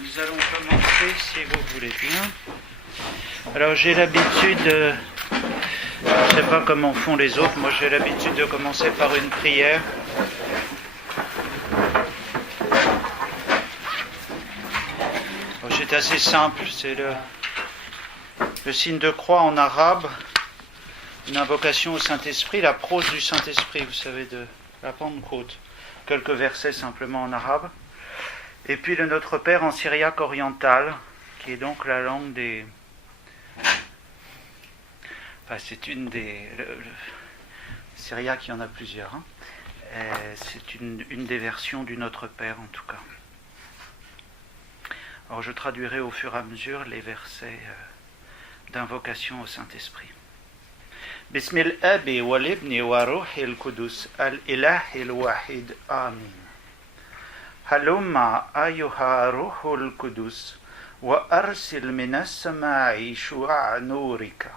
Nous allons commencer, si vous voulez bien. Alors j'ai l'habitude, je ne sais pas comment font les autres, moi j'ai l'habitude de commencer par une prière. Bon, c'est assez simple, c'est le signe de croix en arabe, une invocation au Saint-Esprit, la prose du Saint-Esprit, vous savez, de la Pentecôte. Quelques versets simplement en arabe. Et puis le Notre Père en syriaque oriental, qui est donc la langue des... Enfin, c'est une des... Syriaque, il y en a plusieurs. Hein. C'est une des versions du Notre Père, en tout cas. Alors je traduirai au fur et à mesure les versets d'invocation au Saint-Esprit. Bismil Abi wal Ibni wa Ruhil Qudus al-Ilahi al-Wahid. Amin. Halumma ayyuha Ruhul Qudus wa arsil minas sama'i shu'a nurika.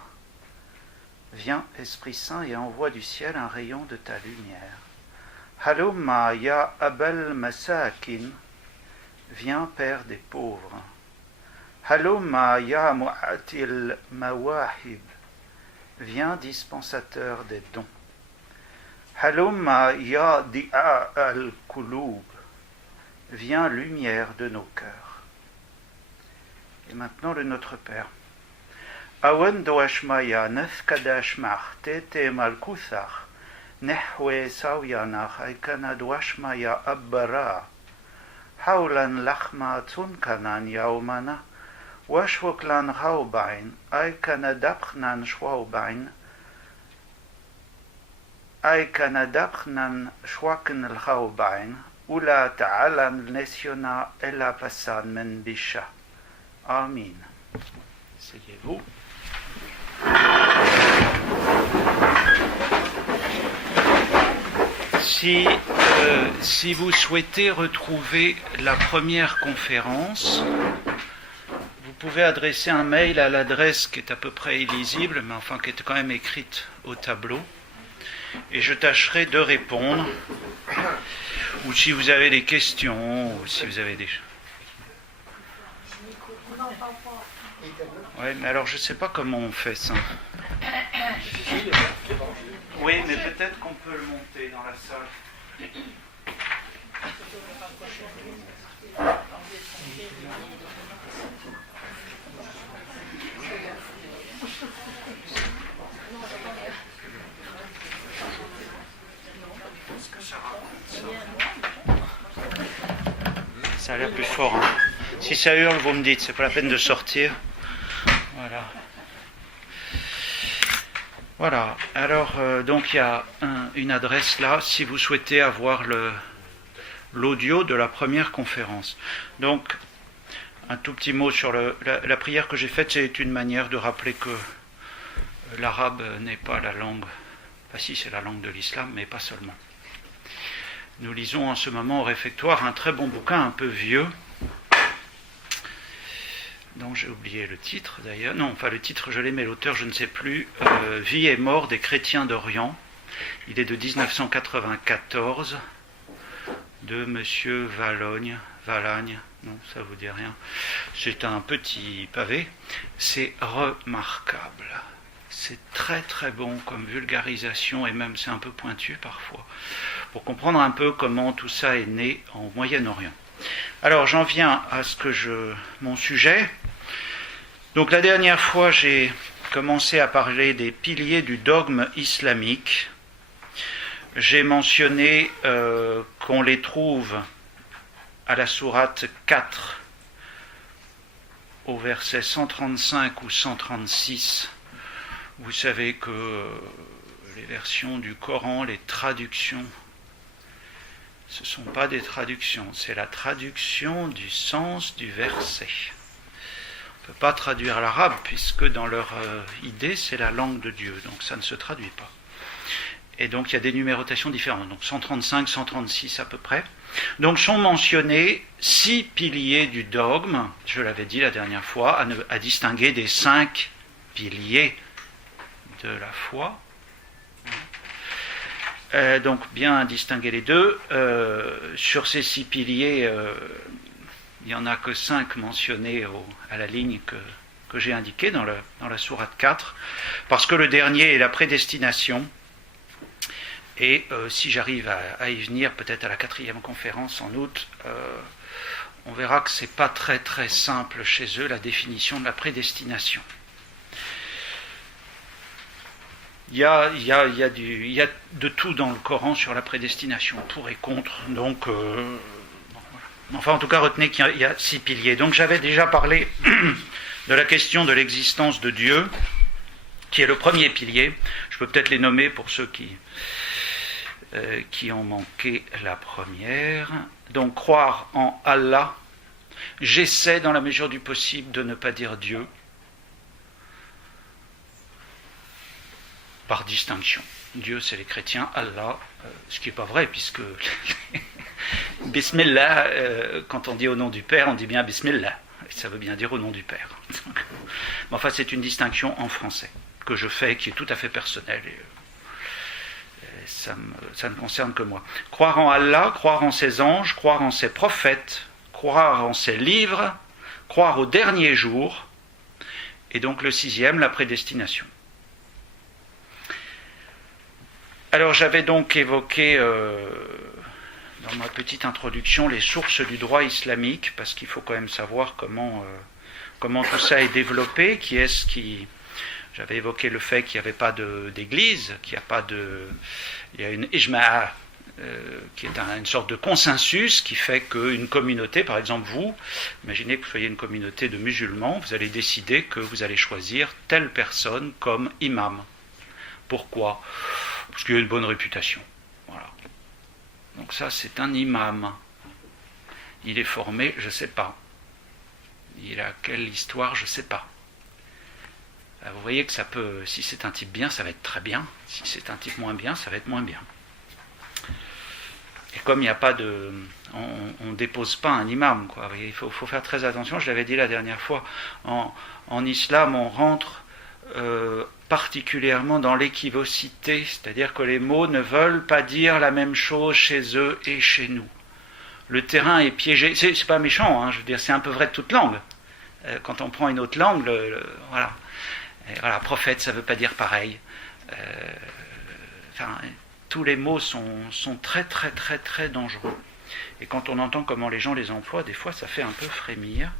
Viens, Esprit Saint, et envoie du ciel un rayon de ta lumière. Halumma ya Abal Masakin. Viens, Père des pauvres. Halumma ya Mu'atil Mawahib. Viens, dispensateur des dons. Halumma ya Di'a al-Kulub. Viens, lumière de nos cœurs. Et maintenant le Notre Père. Awen doashmaya nefkadashmach tete malkuthach nehwe sawianach aikana doashmaya abbara haulan lachma tunkanan yaumana washwoklan raubain aikana dapchnan schwaubain aikana dapchnan schwaken raubain Ula ta'alan nesiona ella passan men bisha. Amin. Asseyez-vous. Si vous souhaitez retrouver la première conférence, vous pouvez adresser un mail à l'adresse qui est à peu près illisible, mais enfin qui est quand même écrite au tableau, et je tâcherai de répondre. Ou si vous avez des questions, ou si vous avez des... Oui, mais alors je ne sais pas comment on fait ça. Oui, mais peut-être qu'on peut le monter dans la salle. Ça a l'air plus fort. Hein. Si ça hurle, vous me dites, c'est pas la peine de sortir. Voilà. Voilà. Alors, donc il y a une adresse là, si vous souhaitez avoir l'audio de la première conférence. Donc, un tout petit mot sur la prière que j'ai faite, c'est une manière de rappeler que l'arabe n'est pas la langue. Enfin, si, c'est la langue de l'islam, mais pas seulement. Nous lisons en ce moment au réfectoire un très bon bouquin, un peu vieux, dont j'ai oublié le titre d'ailleurs. Non, enfin le titre je l'ai, mais l'auteur je ne sais plus. Vie et mort des chrétiens d'Orient. Il est de 1994, de Monsieur Valagne, non, ça vous dit rien. C'est un petit pavé. C'est remarquable. C'est très très bon comme vulgarisation, et même c'est un peu pointu parfois, pour comprendre un peu comment tout ça est né en Moyen-Orient. Alors j'en viens à mon sujet. Donc la dernière fois j'ai commencé à parler des piliers du dogme islamique. J'ai mentionné qu'on les trouve à la sourate 4 au verset 135 ou 136. Vous savez que les versions du Coran, les traductions, ce ne sont pas des traductions, c'est la traduction du sens du verset. On ne peut pas traduire l'arabe, puisque dans leur idée, c'est la langue de Dieu, donc ça ne se traduit pas. Et donc il y a des numérotations différentes, donc 135, 136 à peu près. Donc sont mentionnés 6 piliers du dogme, je l'avais dit la dernière fois, à distinguer des 5 piliers de la foi. Donc bien distinguer les deux. Sur ces 6 piliers, Il n'y en a que 5 mentionnés à la ligne que j'ai indiquée dans la sourate 4, parce que le dernier est la prédestination. Et si j'arrive à y venir, peut-être à la 4e conférence en août, on verra que ce n'est pas très très simple chez eux, la définition de la prédestination. Il y a de tout dans le Coran sur la prédestination, pour et contre. Donc, enfin, en tout cas, retenez qu'il y a 6 piliers. Donc, j'avais déjà parlé de la question de l'existence de Dieu, qui est le premier pilier. Je peux peut-être les nommer pour ceux qui ont manqué la première. Donc, croire en Allah. J'essaie, dans la mesure du possible, de ne pas dire Dieu, par distinction. Dieu, c'est les chrétiens, Allah, ce qui n'est pas vrai, puisque Bismillah, quand on dit au nom du Père, on dit bien Bismillah, et ça veut bien dire au nom du Père. Mais enfin, c'est une distinction en français, que je fais, qui est tout à fait personnelle, et ça ne concerne que moi. Croire en Allah, croire en ses anges, croire en ses prophètes, croire en ses livres, croire au dernier jour, et donc le 6e, la prédestination. Alors j'avais donc évoqué dans ma petite introduction les sources du droit islamique, parce qu'il faut quand même savoir comment tout ça est développé, qui est-ce qui... J'avais évoqué le fait qu'il n'y avait pas d'église, qu'il n'y a pas de... Il y a une ijma'a, qui est une sorte de consensus qui fait qu'une communauté, par exemple vous, imaginez que vous soyez une communauté de musulmans, vous allez décider que vous allez choisir telle personne comme imam. Pourquoi ? Parce qu'il a une bonne réputation. Voilà. Donc ça, c'est un imam. Il est formé, je ne sais pas. Il a quelle histoire, je ne sais pas. Vous voyez que ça peut, si c'est un type bien, ça va être très bien. Si c'est un type moins bien, ça va être moins bien. Et comme il n'y a pas de... On ne dépose pas un imam, quoi. Vous voyez, il faut faire très attention. Je l'avais dit la dernière fois. En islam, on rentre... particulièrement dans l'équivocité, c'est-à-dire que les mots ne veulent pas dire la même chose chez eux et chez nous. Le terrain est piégé, c'est pas méchant, hein, je veux dire, c'est un peu vrai de toute langue. Quand on prend une autre langue, voilà. Et voilà, prophète, ça ne veut pas dire pareil. Enfin, tous les mots sont très très très très dangereux. Et quand on entend comment les gens les emploient, des fois ça fait un peu frémir.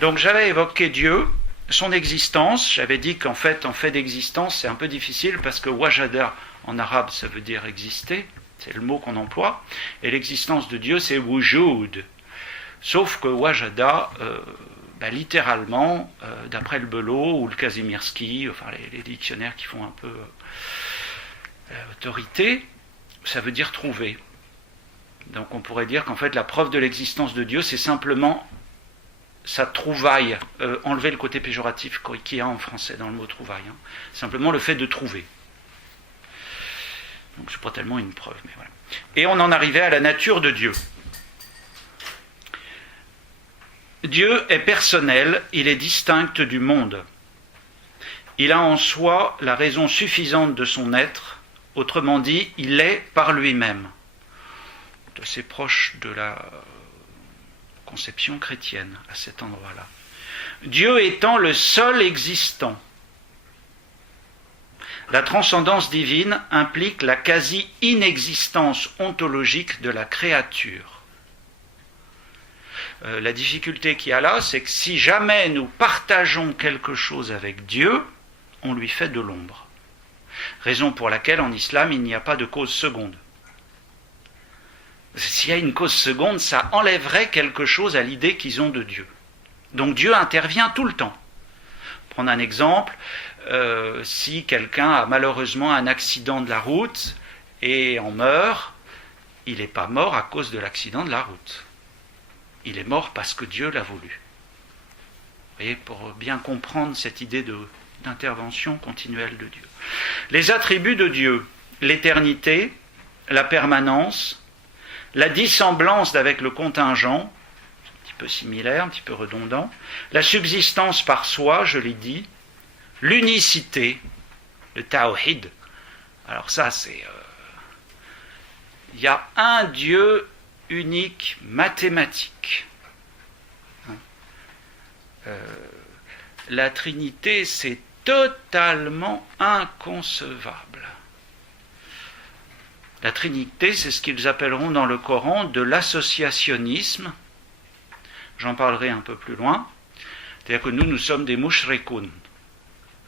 Donc j'avais évoqué Dieu, son existence. J'avais dit qu'en fait, en fait d'existence, c'est un peu difficile parce que wajada, en arabe, ça veut dire exister, c'est le mot qu'on emploie, et l'existence de Dieu, c'est wujud. Sauf que wajada, littéralement, d'après le Belot ou le Kazimierski, enfin les dictionnaires qui font un peu autorité, ça veut dire trouver. Donc on pourrait dire qu'en fait, la preuve de l'existence de Dieu, c'est simplement sa trouvaille, enlever le côté péjoratif qu'il y a en français dans le mot trouvaille, hein. Simplement le fait de trouver. Donc c'est pas tellement une preuve, mais voilà. Et on en arrivait à la nature de Dieu. Dieu est personnel, il est distinct du monde. Il a en soi la raison suffisante de son être, autrement dit, il est par lui-même. C'est assez proche de la conception chrétienne à cet endroit-là. Dieu étant le seul existant. La transcendance divine implique la quasi-inexistence ontologique de la créature. La difficulté qu'il y a là, c'est que si jamais nous partageons quelque chose avec Dieu, on lui fait de l'ombre. Raison pour laquelle en islam, il n'y a pas de cause seconde. S'il y a une cause seconde, ça enlèverait quelque chose à l'idée qu'ils ont de Dieu. Donc Dieu intervient tout le temps. Prendre un exemple, si quelqu'un a malheureusement un accident de la route et en meurt, il n'est pas mort à cause de l'accident de la route. Il est mort parce que Dieu l'a voulu. Vous voyez, pour bien comprendre cette idée d'intervention continuelle de Dieu. Les attributs de Dieu, l'éternité, la permanence, la dissemblance avec le contingent, un petit peu similaire, un petit peu redondant, la subsistance par soi, je l'ai dit, l'unicité, le tawhid. Alors ça, c'est... il y a un Dieu unique mathématique. la Trinité, c'est totalement inconcevable. La Trinité, c'est ce qu'ils appelleront dans le Coran de l'associationnisme. J'en parlerai un peu plus loin. C'est-à-dire que nous sommes des mushrikoun.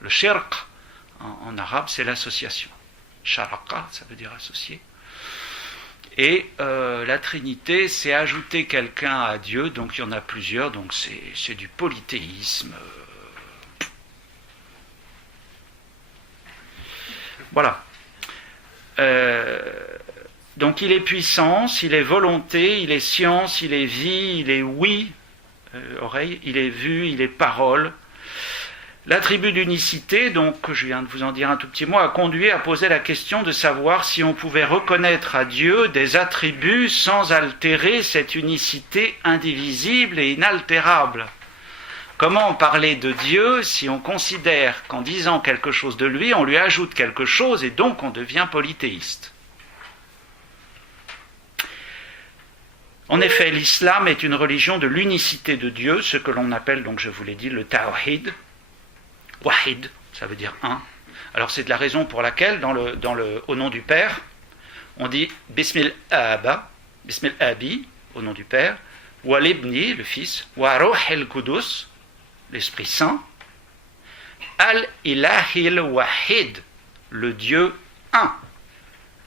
Le shirk, en arabe, c'est l'association. Sharaka, ça veut dire associé. Et la Trinité, c'est ajouter quelqu'un à Dieu, donc il y en a plusieurs, donc c'est du polythéisme. Voilà. Donc il est puissance, il est volonté, il est science, il est vie, il est oui, oreille, il est vue, il est parole. L'attribut d'unicité, donc je viens de vous en dire un tout petit mot, a conduit à poser la question de savoir si on pouvait reconnaître à Dieu des attributs sans altérer cette unicité indivisible et inaltérable. Comment parler de Dieu si on considère qu'en disant quelque chose de lui, on lui ajoute quelque chose et donc on devient polythéiste? En effet, l'islam est une religion de l'unicité de Dieu, ce que l'on appelle, donc je vous l'ai dit, le tawhid. Wahid, ça veut dire un. Alors c'est de la raison pour laquelle, au nom du Père, on dit Bismil Aba, Bismil Abi, au nom du Père, Wa l'Ibni, le Fils, Wa Ruh el-Kudus, l'Esprit Saint, Al-Ilahil Wahid, le Dieu un.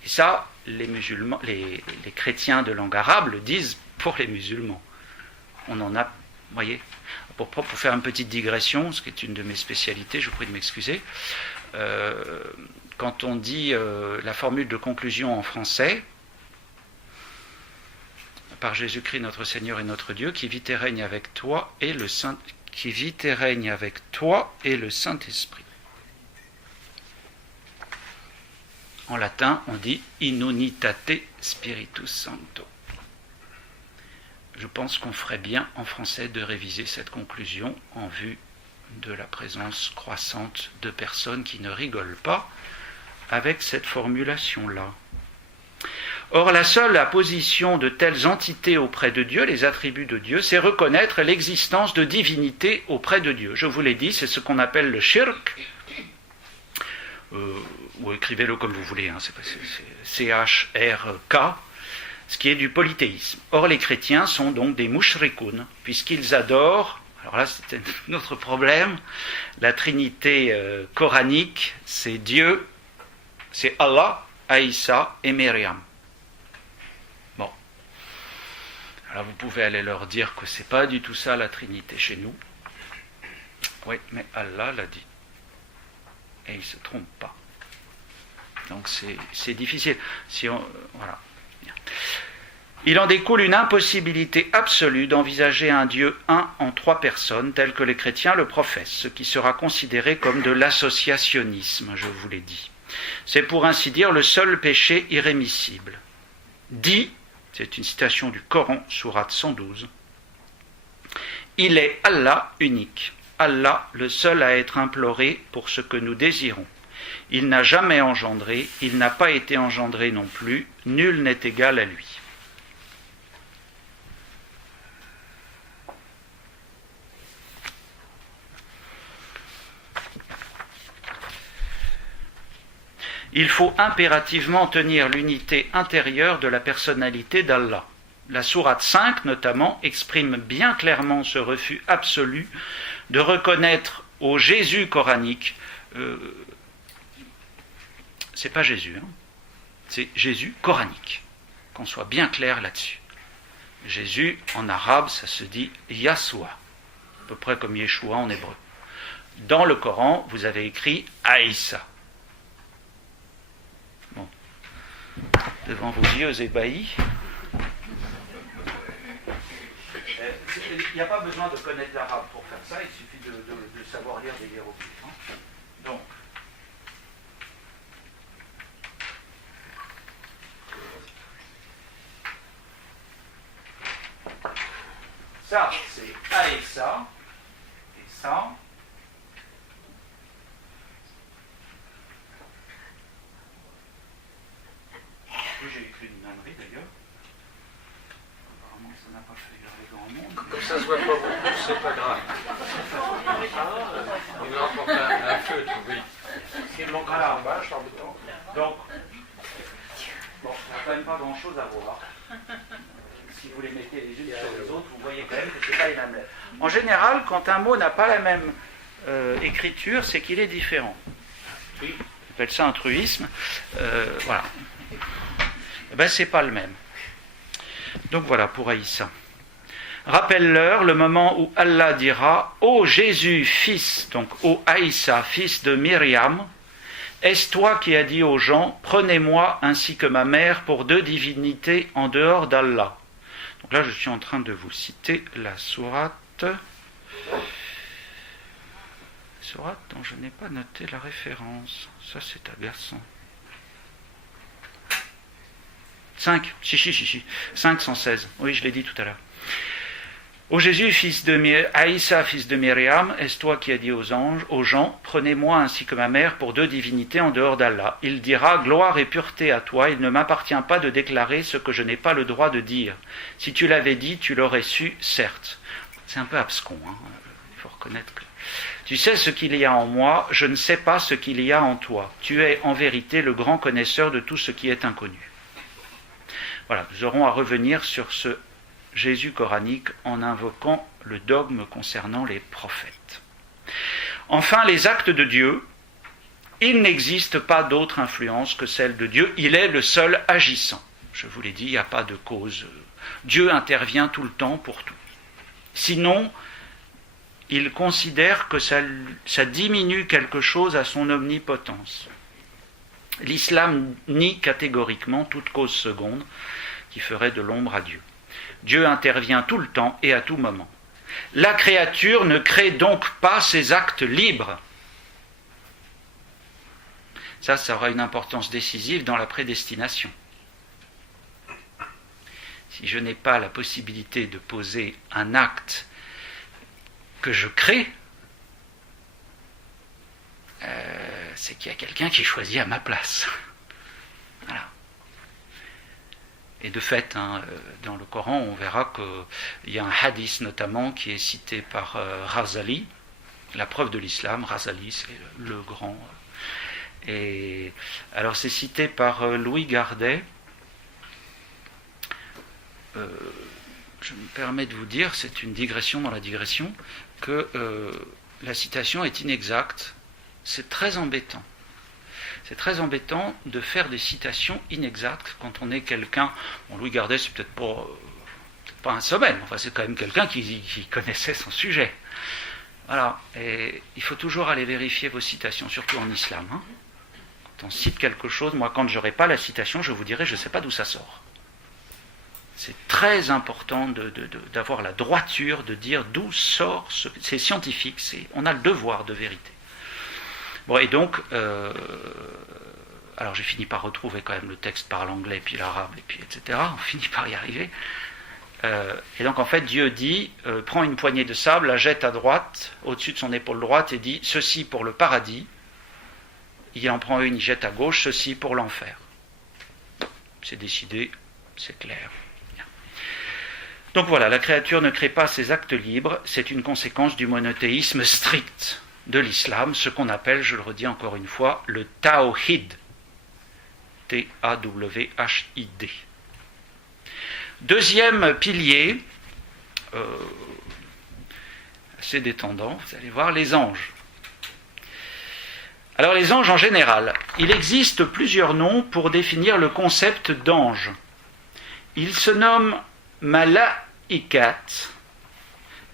Et ça, les musulmans, les chrétiens de langue arabe le disent pour les musulmans. On en a, vous voyez, pour faire une petite digression, ce qui est une de mes spécialités, je vous prie de m'excuser, quand on dit la formule de conclusion en français, par Jésus-Christ notre Seigneur et notre Dieu, qui vit et règne avec toi et le Saint-Esprit. En latin, on dit in unitate spiritus sancto. Je pense qu'on ferait bien en français de réviser cette conclusion en vue de la présence croissante de personnes qui ne rigolent pas avec cette formulation-là. Or, la seule apposition de telles entités auprès de Dieu, les attributs de Dieu, c'est reconnaître l'existence de divinité auprès de Dieu. Je vous l'ai dit, c'est ce qu'on appelle le shirk, ou écrivez-le comme vous voulez, hein, c'est C-H-R-K, ce qui est du polythéisme. Or, les chrétiens sont donc des mushrikoun, puisqu'ils adorent, alors là c'est un autre problème, la trinité coranique, c'est Dieu, c'est Allah, Aïssa et Myriam. Bon. Alors vous pouvez aller leur dire que c'est pas du tout ça la trinité chez nous. Oui, mais Allah l'a dit. Et il ne se trompe pas. Donc c'est difficile. Voilà. Il en découle une impossibilité absolue d'envisager un Dieu un en trois personnes, tel que les chrétiens le professent, ce qui sera considéré comme de l'associationnisme, je vous l'ai dit. C'est pour ainsi dire le seul péché irrémissible. Dit, c'est une citation du Coran, sourate 112, il est Allah unique, Allah le seul à être imploré pour ce que nous désirons. Il n'a jamais engendré, il n'a pas été engendré non plus, nul n'est égal à lui. Il faut impérativement tenir l'unité intérieure de la personnalité d'Allah. La sourate 5, notamment, exprime bien clairement ce refus absolu de reconnaître au Jésus coranique, c'est pas Jésus, hein, c'est Jésus coranique, qu'on soit bien clair là-dessus. Jésus, en arabe, ça se dit Yahshua, à peu près comme Yeshua en hébreu. Dans le Coran, vous avez écrit Aïssa. Bon. Devant vos yeux ébahis, il n'y a pas besoin de connaître l'arabe pour faire ça, il suffit de savoir lire des hiéroglyphes. Hein. Donc, ça, c'est Aïssa, et ça, j'ai écrit une ânerie d'ailleurs. Apparemment, ça n'a pas fait hurler grand monde. Comme ça se voit pas beaucoup, c'est pas grave. voilà. Donc, bon, ça n'a quand même pas grand-chose à voir. Si vous les mettez les unes sur les autres, vous voyez quand même que ce n'est pas les mêmes lettres. En général, quand un mot n'a pas la même écriture, c'est qu'il est différent. On appelle ça un truisme. Voilà. Eh ben, c'est pas le même. Donc voilà pour Aïssa. Rappelle-leur le moment où Allah dira: Ô Jésus, fils, donc ô Aïssa, fils de Myriam, est-ce toi qui as dit aux gens: prenez-moi ainsi que ma mère pour deux divinités en dehors d'Allah? Donc là, je suis en train de vous citer la sourate. Sourate dont je n'ai pas noté la référence. Ça, c'est agaçant. 5, 516. Oui, je l'ai dit tout à l'heure. Ô Jésus, fils de Aïssa, fils de Myriam, est-ce toi qui as dit aux gens, prenez-moi ainsi que ma mère pour deux divinités en dehors d'Allah? Il dira: gloire et pureté à toi, il ne m'appartient pas de déclarer ce que je n'ai pas le droit de dire. Si tu l'avais dit, tu l'aurais su, certes. C'est un peu abscon, hein. Il faut reconnaître que... Tu sais ce qu'il y a en moi, je ne sais pas ce qu'il y a en toi. Tu es en vérité le grand connaisseur de tout ce qui est inconnu. Voilà, nous aurons à revenir sur ce Jésus coranique en invoquant le dogme concernant les prophètes. Enfin, les actes de Dieu, il n'existe pas d'autre influence que celle de Dieu, il est le seul agissant. Je vous l'ai dit, il n'y a pas de cause. Dieu intervient tout le temps pour tout. Sinon, il considère que ça diminue quelque chose à son omnipotence. L'islam nie catégoriquement toute cause seconde qui ferait de l'ombre à Dieu. Dieu intervient tout le temps et à tout moment. La créature ne crée donc pas ses actes libres. Ça aura une importance décisive dans la prédestination. Si je n'ai pas la possibilité de poser un acte que je crée, c'est qu'il y a quelqu'un qui choisit à ma place. Voilà. Et de fait, dans le Coran, on verra qu'il y a un hadith notamment qui est cité par Razali, la preuve de l'islam. Razali, c'est le grand. Et alors, c'est cité par Louis Gardet. Je me permets de vous dire, c'est une digression dans la digression, que la citation est inexacte. C'est très embêtant. C'est très embêtant de faire des citations inexactes quand on est quelqu'un... Bon, Louis Gardet, c'est peut-être pas un sommet, enfin c'est quand même quelqu'un qui connaissait son sujet. Voilà, et il faut toujours aller vérifier vos citations, surtout en islam. Hein. Quand on cite quelque chose, moi quand je n'aurai pas la citation, je vous dirai, je ne sais pas d'où ça sort. C'est très important d'avoir la droiture, de dire d'où sort c'est scientifique, on a le devoir de vérité. Bon, et donc, alors j'ai fini par retrouver quand même le texte par l'anglais, puis l'arabe, et puis etc. On finit par y arriver. Et donc en fait, Dieu dit, prend une poignée de sable, la jette à droite, au-dessus de son épaule droite, et dit, ceci pour le paradis. Il en prend une, il jette à gauche, ceci pour l'enfer. C'est décidé, c'est clair. Donc voilà, la créature ne crée pas ses actes libres, c'est une conséquence du monothéisme strict de l'islam, ce qu'on appelle, je le redis encore une fois, le Tawhid. T-A-W-H-I-D. Deuxième pilier, assez détendant, vous allez voir, les anges. Alors les anges en général, il existe plusieurs noms pour définir le concept d'ange. Ils se nomment Mala'ikat,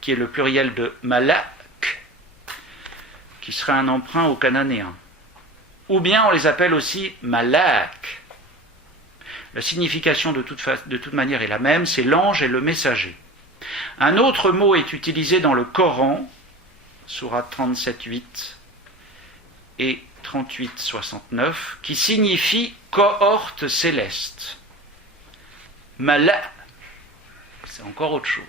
qui est le pluriel de Malak, qui serait un emprunt au cananéen. Ou bien on les appelle aussi Malak. La signification de toute manière est la même, c'est l'ange et le messager. Un autre mot est utilisé dans le Coran, sourate 37.8 et 38.69, qui signifie cohorte céleste. Mala, c'est encore autre chose.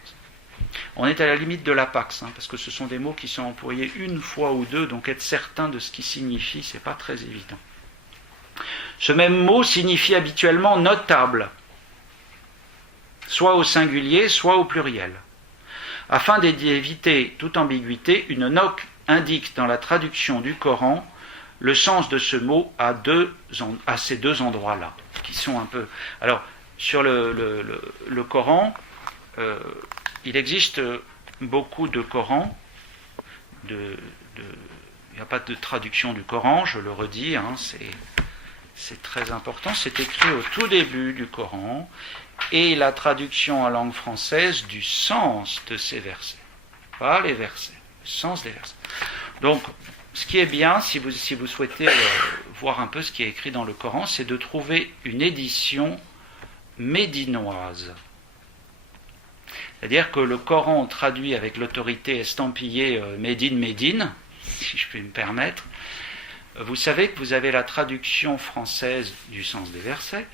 On est à la limite de l'apax, parce que ce sont des mots qui sont employés une fois ou deux, donc être certain de ce qu'ils signifient, c'est pas très évident. Ce même mot signifie habituellement notable, soit au singulier, soit au pluriel. Afin d'éviter toute ambiguïté, une note indique dans la traduction du Coran le sens de ce mot à ces deux endroits-là, qui sont un peu... Alors, sur le Coran, il existe beaucoup de Corans, il n'y a pas de traduction du Coran, je le redis, hein, c'est très important, c'est écrit au tout début du Coran, et la traduction en langue française du sens de ces versets, pas les versets, le sens des versets. Donc, ce qui est bien, si vous souhaitez voir un peu ce qui est écrit dans le Coran, c'est de trouver une édition médinoise. C'est-à-dire que le Coran traduit avec l'autorité estampillée Médine, si je puis me permettre, vous savez que vous avez la traduction française du sens des versets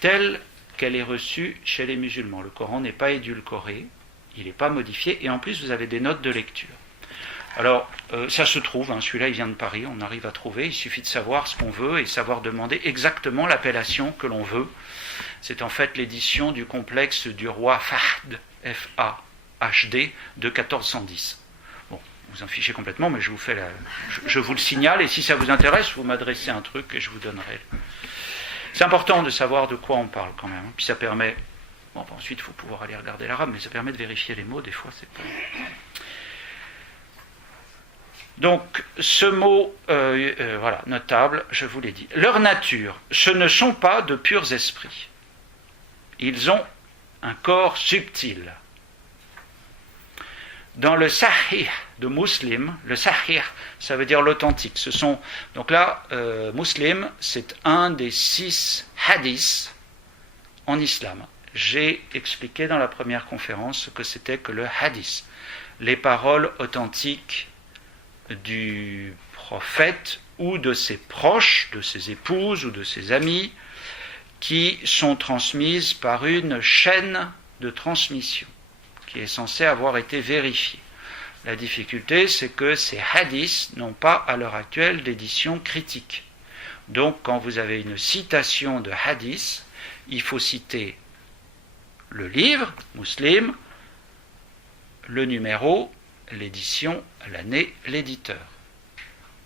telle qu'elle est reçue chez les musulmans. Le Coran n'est pas édulcoré, il n'est pas modifié, et en plus vous avez des notes de lecture. Alors, ça se trouve, hein, celui-là il vient de Paris, on arrive à trouver, il suffit de savoir ce qu'on veut et savoir demander exactement l'appellation que l'on veut. C'est en fait l'édition du complexe du roi Fahd, F-A-H-D, de 1410. Bon, vous en fichez complètement, mais je vous le signale, et si ça vous intéresse, vous m'adressez un truc et je vous donnerai. C'est important de savoir de quoi on parle quand même, puis ça permet, bon, ensuite il faut pouvoir aller regarder l'arabe, mais ça permet de vérifier les mots, des fois c'est pas... Donc, ce mot, voilà, notable, je vous l'ai dit. Leur nature, ce ne sont pas de purs esprits. Ils ont un corps subtil. Dans le Sahih de Muslim, le Sahih, ça veut dire l'authentique. Donc là, Muslim, c'est un des 6 hadiths en islam. J'ai expliqué dans la première conférence ce que c'était que le hadith. Les paroles authentiques du prophète ou de ses proches, de ses épouses ou de ses amis, qui sont transmises par une chaîne de transmission qui est censée avoir été vérifiée. La difficulté, c'est que ces hadiths n'ont pas à l'heure actuelle d'édition critique. Donc, quand vous avez une citation de hadith, il faut citer le livre, Muslim, le numéro, l'édition, l'année, l'éditeur.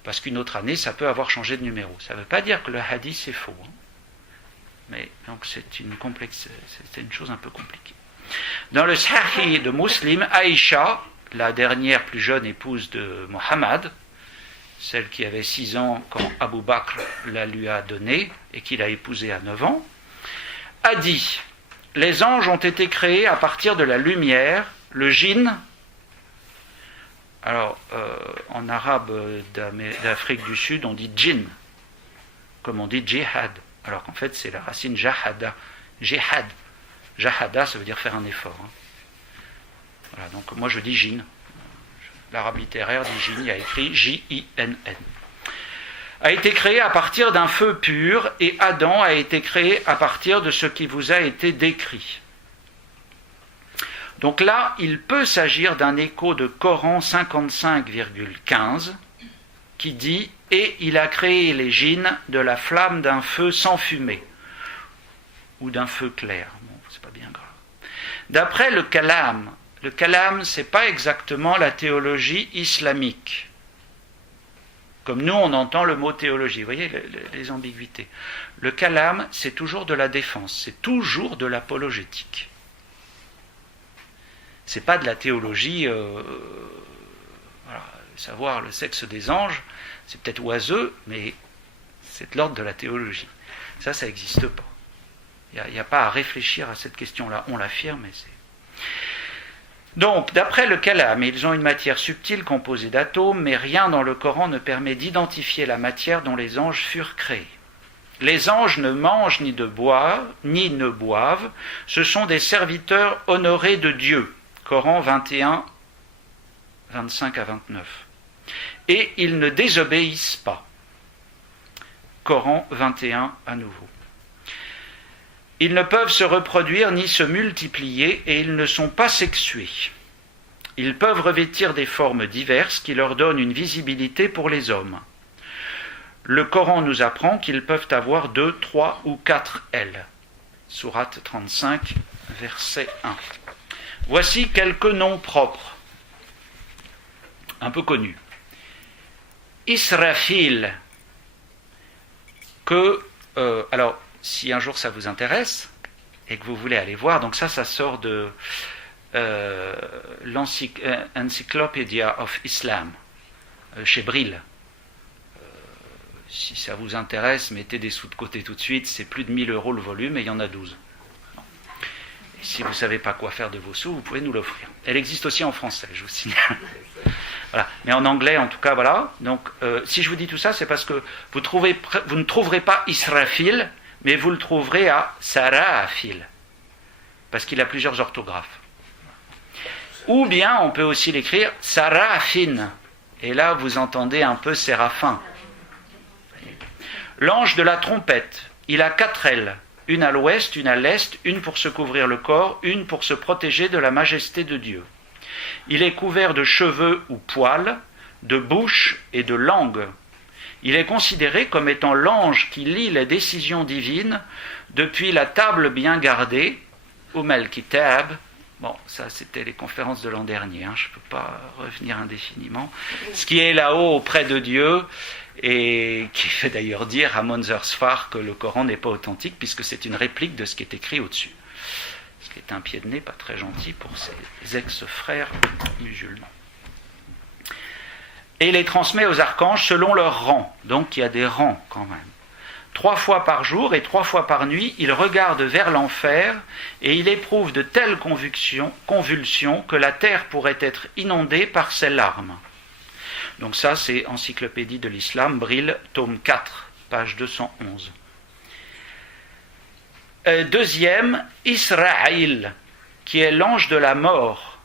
Parce qu'une autre année, ça peut avoir changé de numéro. Ça ne veut pas dire que le hadith est faux. Hein. Mais donc c'est une chose un peu compliquée. Dans le Sahih de Muslim, Aïcha, la dernière plus jeune épouse de Mohammed, celle qui avait 6 ans quand Abu Bakr la lui a donnée et qu'il a épousée à 9 ans, a dit « Les anges ont été créés à partir de la lumière, le djinn. » Alors, en arabe d'Afrique du Sud, on dit djinn, comme on dit djihad, alors qu'en fait c'est la racine jahada, jihad. Jahada, ça veut dire faire un effort. Hein. Voilà, donc moi je dis djinn. L'arabe littéraire dit djinn, il y a écrit J-I-N-N. A été créé à partir d'un feu pur, et Adam a été créé à partir de ce qui vous a été décrit. Donc là, il peut s'agir d'un écho de Coran 55,15 qui dit « Et il a créé les djinns de la flamme d'un feu sans fumée » ou d'un feu clair. Bon, c'est pas bien grave. D'après le kalam, c'est pas exactement la théologie islamique. Comme nous, on entend le mot théologie. Vous voyez les ambiguïtés. Le kalam, c'est toujours de la défense, c'est toujours de l'apologétique. C'est pas de la théologie, voilà, savoir le sexe des anges, c'est peut-être oiseux, mais c'est de l'ordre de la théologie. Ça n'existe pas. Il n'y a pas à réfléchir à cette question-là. On l'affirme, mais c'est... Donc, d'après le kalam, ils ont une matière subtile composée d'atomes, mais rien dans le Coran ne permet d'identifier la matière dont les anges furent créés. Les anges ne mangent ni ne boivent, ce sont des serviteurs honorés de Dieu. Coran 21, 25 à 29. Et ils ne désobéissent pas. Coran 21 à nouveau. Ils ne peuvent se reproduire ni se multiplier et ils ne sont pas sexués. Ils peuvent revêtir des formes diverses qui leur donnent une visibilité pour les hommes. Le Coran nous apprend qu'ils peuvent avoir 2, 3 ou 4 ailes. Sourate 35, verset 1. Voici quelques noms propres, un peu connus. Israfil, que, alors, si un jour ça vous intéresse, et que vous voulez aller voir, donc ça sort de l'Encyclopedia of Islam, chez Brill. Si ça vous intéresse, mettez des sous de côté tout de suite, c'est plus de 1000 € le volume, et il y en a 12. Et si vous ne savez pas quoi faire de vos sous, vous pouvez nous l'offrir. Elle existe aussi en français, je vous signale. Voilà. Mais en anglais, en tout cas, voilà. Donc, si je vous dis tout ça, c'est parce que vous ne trouverez pas Israfil, mais vous le trouverez à Sarafil, parce qu'il a plusieurs orthographes. Ou bien, on peut aussi l'écrire Sarafin, et là, vous entendez un peu Séraphin. L'ange de la trompette, il a 4 ailes, une à l'ouest, une à l'est, une pour se couvrir le corps, une pour se protéger de la majesté de Dieu. Il est couvert de cheveux ou poils, de bouche et de langue. Il est considéré comme étant l'ange qui lit les décisions divines depuis la table bien gardée, Umel Kitab. Bon, ça c'était les conférences de l'an dernier, je ne peux pas revenir indéfiniment. Ce qui est là-haut auprès de Dieu, et qui fait d'ailleurs dire à Monzer Sfar que le Coran n'est pas authentique, puisque c'est une réplique de ce qui est écrit au-dessus. Ce qui est un pied de nez pas très gentil pour ses ex-frères musulmans. Et il les transmet aux archanges selon leur rang, donc il y a des rangs quand même. 3 fois par jour et 3 fois par nuit, il regarde vers l'enfer et il éprouve de telles convulsions que la terre pourrait être inondée par ses larmes. Donc ça, c'est Encyclopédie de l'Islam, Brill, tome 4, page 211. Deuxième, Israël, qui est l'ange de la mort.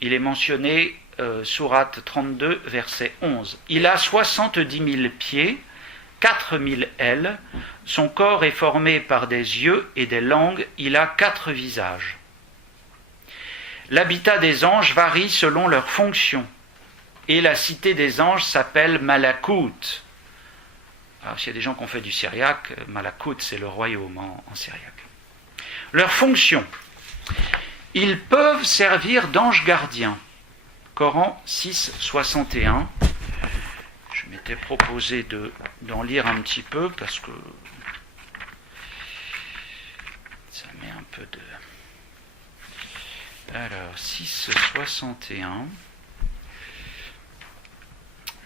Il est mentionné, sourate 32, verset 11. Il a 70 000 pieds, 4 000 ailes, son corps est formé par des yeux et des langues, il a 4 visages. L'habitat des anges varie selon leurs fonctions. Et la cité des anges s'appelle Malakout. Alors, s'il y a des gens qui ont fait du syriaque, Malakout, c'est le royaume en syriaque. Leur fonction. Ils peuvent servir d'anges gardiens. Coran 6, 61. Je m'étais proposé d'en lire un petit peu parce que ça met un peu de... Alors, 6, 61...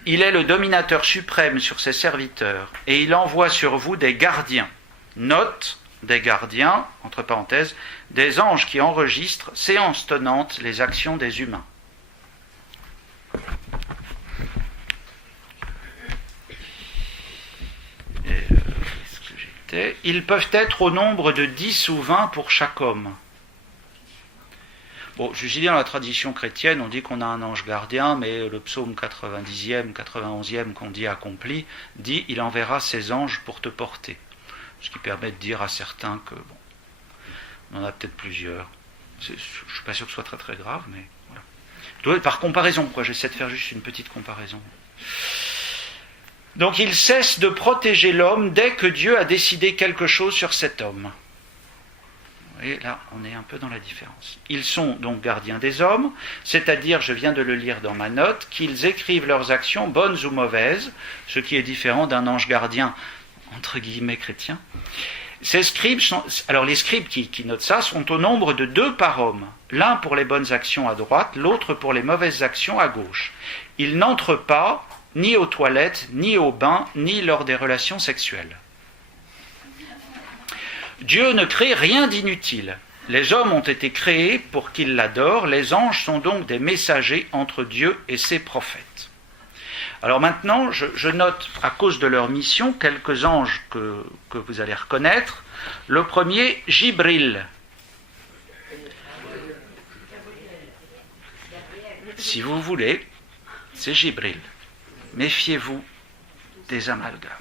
Il est le dominateur suprême sur ses serviteurs, et il envoie sur vous des gardiens. Note, des gardiens, entre parenthèses, des anges qui enregistrent, séance tenante, les actions des humains. Ils peuvent être au nombre de 10 ou 20 pour chaque homme. Bon, je dis dans la tradition chrétienne, on dit qu'on a un ange gardien, mais le psaume 90e, 91e qu'on dit accompli, dit « Il enverra ses anges pour te porter ». Ce qui permet de dire à certains que, bon, on en a peut-être plusieurs. Je ne suis pas sûr que ce soit très très grave, mais voilà. Par comparaison, quoi, j'essaie de faire juste une petite comparaison. Donc il cesse de protéger l'homme dès que Dieu a décidé quelque chose sur cet homme. Et là, on est un peu dans la différence. Ils sont donc gardiens des hommes, c'est-à-dire, je viens de le lire dans ma note, qu'ils écrivent leurs actions bonnes ou mauvaises, ce qui est différent d'un ange gardien, entre guillemets, chrétien. Ces scribes alors les scribes qui notent ça sont au nombre de 2 par homme, l'un pour les bonnes actions à droite, l'autre pour les mauvaises actions à gauche. Ils n'entrent pas ni aux toilettes, ni au bain, ni lors des relations sexuelles. Dieu ne crée rien d'inutile. Les hommes ont été créés pour qu'ils l'adorent. Les anges sont donc des messagers entre Dieu et ses prophètes. Alors maintenant, je note, à cause de leur mission, quelques anges que vous allez reconnaître. Le premier, Jibril. Si vous voulez, c'est Jibril. Méfiez-vous des amalgames.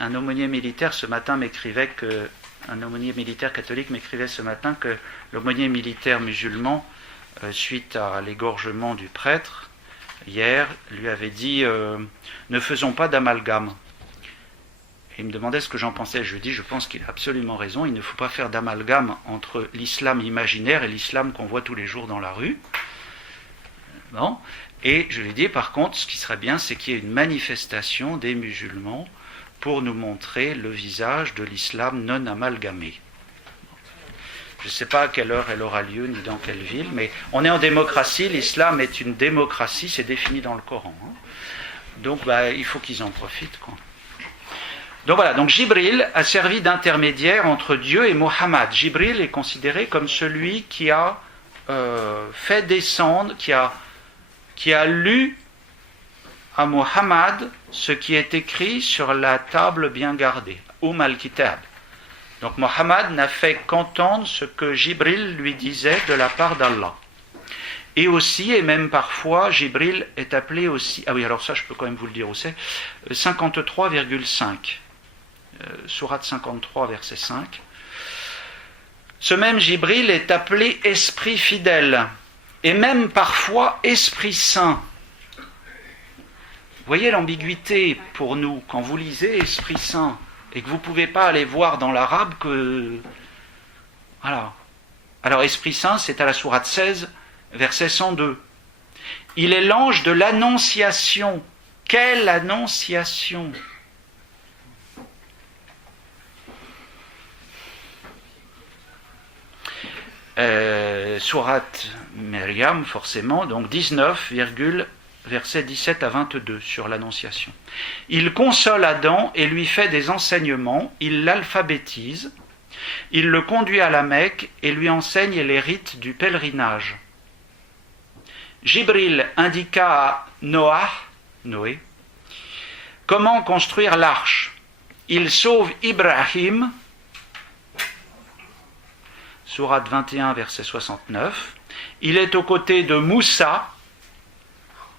Un aumônier militaire ce matin m'écrivait que, un aumônier militaire catholique m'écrivait ce matin que l'aumônier militaire musulman, suite à l'égorgement du prêtre, hier, lui avait dit ne faisons pas d'amalgame. Et il me demandait ce que j'en pensais. Je lui ai dit, je pense qu'il a absolument raison, il ne faut pas faire d'amalgame entre l'islam imaginaire et l'islam qu'on voit tous les jours dans la rue. Bon. Et je lui dis par contre, ce qui serait bien, c'est qu'il y ait une manifestation des musulmans pour nous montrer le visage de l'islam non amalgamé. Je ne sais pas à quelle heure elle aura lieu, ni dans quelle ville, mais on est en démocratie, l'islam est une démocratie, c'est défini dans le Coran. Donc il faut qu'ils en profitent, quoi. Donc voilà, donc Jibril a servi d'intermédiaire entre Dieu et Mohammed. Jibril est considéré comme celui qui a fait descendre, qui a lu à Mohammed ce qui est écrit sur la table bien gardée, al-Kitab. Donc Mohammed n'a fait qu'entendre ce que Jibril lui disait de la part d'Allah. Et aussi, et même parfois, Jibril est appelé aussi, ah oui, alors ça je peux quand même vous le dire aussi, 53,5. Sourate 53, verset 5. Ce même Jibril est appelé Esprit fidèle, et même parfois Esprit saint. Vous voyez l'ambiguïté pour nous, quand vous lisez Esprit saint, et que vous ne pouvez pas aller voir dans l'arabe que... Voilà. Alors Esprit saint, c'est à la sourate 16, verset 102. Il est l'ange de l'annonciation. Quelle annonciation! Sourate Myriam, forcément, donc 19, versets 17 à 22 sur l'annonciation. Il console Adam et lui fait des enseignements, il l'alphabétise, il le conduit à la Mecque et lui enseigne les rites du pèlerinage. Jibril indiqua à Noé, comment construire l'arche. Il sauve Ibrahim, sourate 21, verset 69. Il est aux côtés de Moussa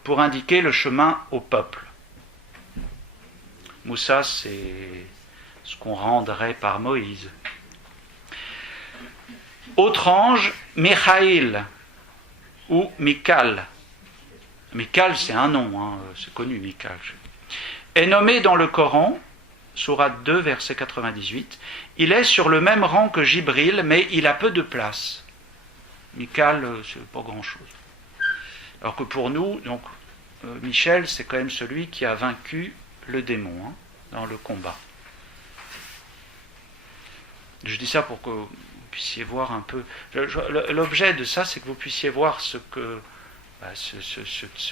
pour indiquer le chemin au peuple. Moussa, c'est ce qu'on rendrait par Moïse. Autre ange, Michaïl ou Mikal. Mikal, c'est un nom, c'est connu, Mikal. Est nommé dans le Coran, sourate 2, verset 98. Il est sur le même rang que Jibril, mais il a peu de place. Mikal, c'est pas grand-chose. Alors que pour nous, donc, Michel, c'est quand même celui qui a vaincu le démon dans le combat. Je dis ça pour que vous puissiez voir un peu... L'objet de ça, c'est que vous puissiez voir ce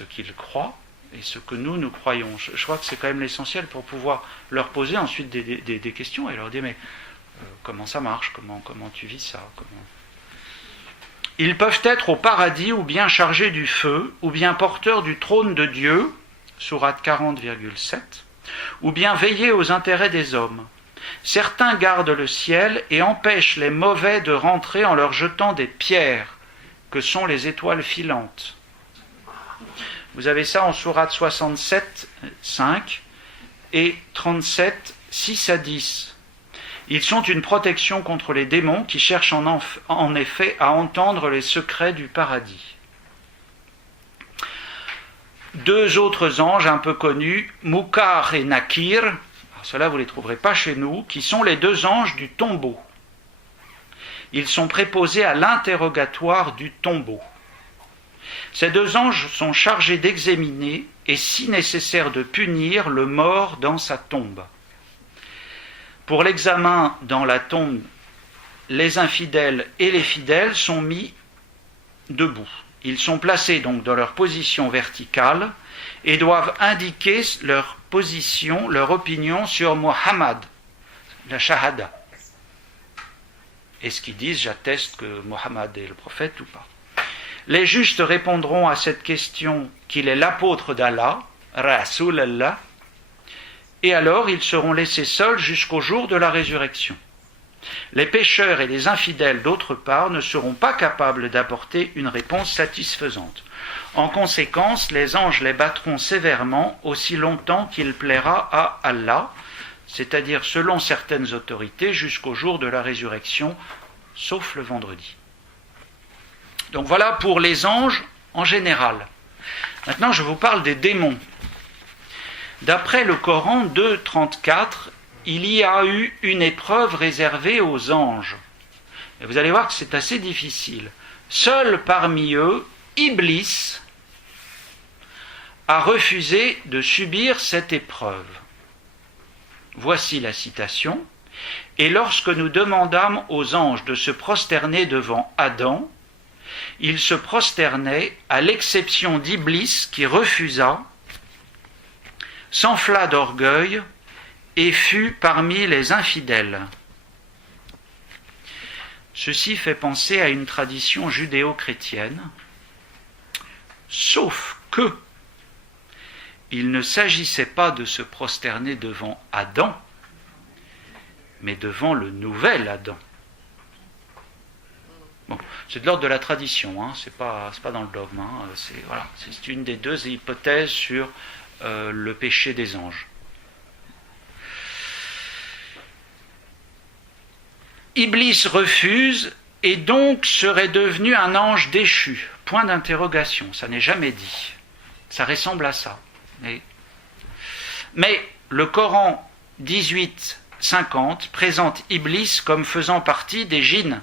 qu'il croit et ce que nous croyons. Je crois que c'est quand même l'essentiel pour pouvoir leur poser ensuite des questions et leur dire, mais comment ça marche, comment tu vis ça, Ils peuvent être au paradis ou bien chargés du feu, ou bien porteurs du trône de Dieu, sourate 40,7, ou bien veiller aux intérêts des hommes. Certains gardent le ciel et empêchent les mauvais de rentrer en leur jetant des pierres, que sont les étoiles filantes. Vous avez ça en sourate 67, 5 et 37, 6 à 10. Ils sont une protection contre les démons qui cherchent en effet à entendre les secrets du paradis. Deux autres anges un peu connus, Munkar et Nakir, ceux-là vous ne les trouverez pas chez nous, qui sont les deux anges du tombeau. Ils sont préposés à l'interrogatoire du tombeau. Ces deux anges sont chargés d'examiner et, si nécessaire, de punir le mort dans sa tombe. Pour l'examen dans la tombe, les infidèles et les fidèles sont mis debout. Ils sont placés donc dans leur position verticale et doivent indiquer leur position, leur opinion sur Mohammed, la shahada. Est-ce qu'ils disent, j'atteste que Mohammed est le prophète ou pas? Les justes répondront à cette question qu'il est l'apôtre d'Allah, Rasoul Allah, et alors ils seront laissés seuls jusqu'au jour de la résurrection. Les pécheurs et les infidèles, d'autre part, ne seront pas capables d'apporter une réponse satisfaisante. En conséquence, les anges les battront sévèrement aussi longtemps qu'il plaira à Allah, c'est-à-dire selon certaines autorités jusqu'au jour de la résurrection, sauf le vendredi. Donc voilà pour les anges en général. Maintenant, je vous parle des démons. D'après le Coran 2.34, il y a eu une épreuve réservée aux anges. Et vous allez voir que c'est assez difficile. Seul parmi eux, Iblis, a refusé de subir cette épreuve. Voici la citation. Et lorsque nous demandâmes aux anges de se prosterner devant Adam, ils se prosternaient à l'exception d'Iblis qui refusa, s'enfla d'orgueil et fut parmi les infidèles. Ceci fait penser à une tradition judéo-chrétienne, sauf que il ne s'agissait pas de se prosterner devant Adam, mais devant le nouvel Adam. Bon, c'est de l'ordre de la tradition, hein, c'est pas dans le dogme. Hein, c'est une des deux hypothèses sur le péché des anges. Iblis refuse et donc serait devenu un ange déchu. Point d'interrogation, ça n'est jamais dit. Ça ressemble à ça. Mais le Coran 18-50 présente Iblis comme faisant partie des djinns.